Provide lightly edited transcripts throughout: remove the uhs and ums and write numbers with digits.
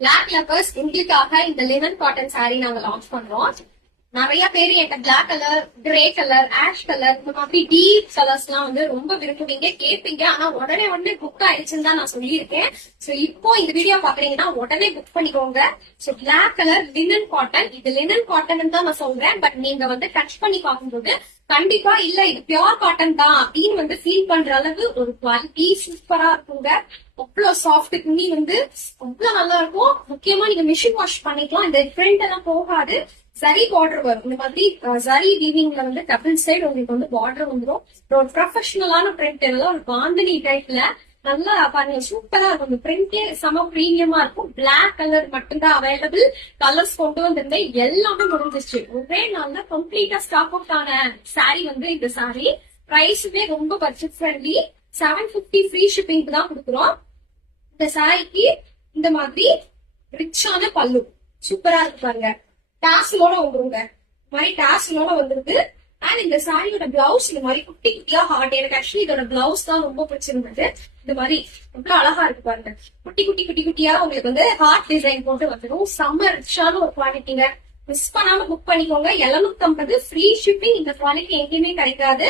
Black லெப்பர்ஸ் உங்களுக்காக இந்த லினன் காட்டன் சாரி நாங்க லான்ச் பண்றோம். நிறைய பேர் என்கிட்ட black colour, grey colour, ash colour இந்த மாதிரி டீப் கலர்ஸ் எல்லாம் வந்து ரொம்ப விரும்புவீங்க, கேட்பீங்க. ஆனா உடனே புக் ஆயிடுச்சுன்னு தான் நான் சொல்லியிருக்கேன். சோ இப்போ இந்த வீடியோ பாக்குறீங்கன்னா உடனே புக் பண்ணிக்கோங்க. So black colour linen cotton, இது லினன் காட்டன் தான் நான் சொல்றேன். பட் நீங்க வந்து டச் பண்ணி பார்க்கும்போது கண்டிப்பா இல்ல இது பியோர் காட்டன் தான் அப்படின்னு வந்து ஃபீல் பண்ற அளவு ஒரு குவாலிட்டி சூப்பரா இருக்குங்க. அவ்வளவு சாஃப்ட், துணி வந்து அவ்வளவு நல்லா இருக்கும். முக்கியமா நீங்க மிஷின் வாஷ் பண்ணிக்கலாம். இந்த பிரிண்ட் எல்லாம் போகாது. சரி பார்டர் வரும். இந்த மாதிரி சரி வீவிங்ல வந்து டபுள் சைடு உங்களுக்கு வந்து பார்டர் வந்துடும். ஒரு ப்ரொஃபஷனலான பிரிண்ட் எல்லாம் ஒரு பாந்தினி டைப்ல நல்லா பாருங்க, சூப்பரா இருக்கும். இந்த பிரிண்டே செம பிரீமியமா இருக்கும். பிளாக் கலர் மட்டும்தான் அவைலபிள். கலர்ஸ் கொண்டு வந்திருந்தேன், எல்லாமே முடிஞ்சிச்சு. ஒரே நாள்ல கம்ப்ளீட்டா ஸ்டாக் அவுட் ஆன சாரி வந்து இந்த சாரி. பிரைஸுமே ரொம்ப பட்ஜெட் ஃப்ரெண்ட்லி. 750 ஃப்ரீ ஷிப்பிங் தான் கொடுக்குறோம். இந்த சாரிக்கு இந்த மாதிரி ரிச்சான பல்லு சூப்பரா இருக்கு பாருங்க. டாஸ்லோட வந்துருங்க, இந்த மாதிரி டாஸ்லோட வந்துருது. அண்ட் இந்த சாரியோட பிளவுஸ் இந்த மாதிரி குட்டி குட்டியா ஹார்ட். எனக்கு ஆக்சுவலி இதோட பிளவுஸ் தான் ரொம்ப பிடிச்சிருந்தது. இந்த மாதிரி எவ்வளவு அழகா இருக்கு பாருங்க. குட்டி குட்டி குட்டி குட்டியா உங்களுக்கு வந்து ஹார்ட் டிசைன் போட்டு வந்துடும். செம்ம ரிச்சான ஒரு குவாலிட்டிங்க. மிஸ் பண்ணாம புக் பண்ணிக்கோங்க. 750 ஃப்ரீ ஷிப்பிங். இந்த குவாலிட்டி எங்கேயுமே கிடைக்காது.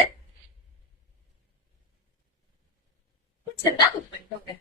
புக் பண்ணிக்கோங்க.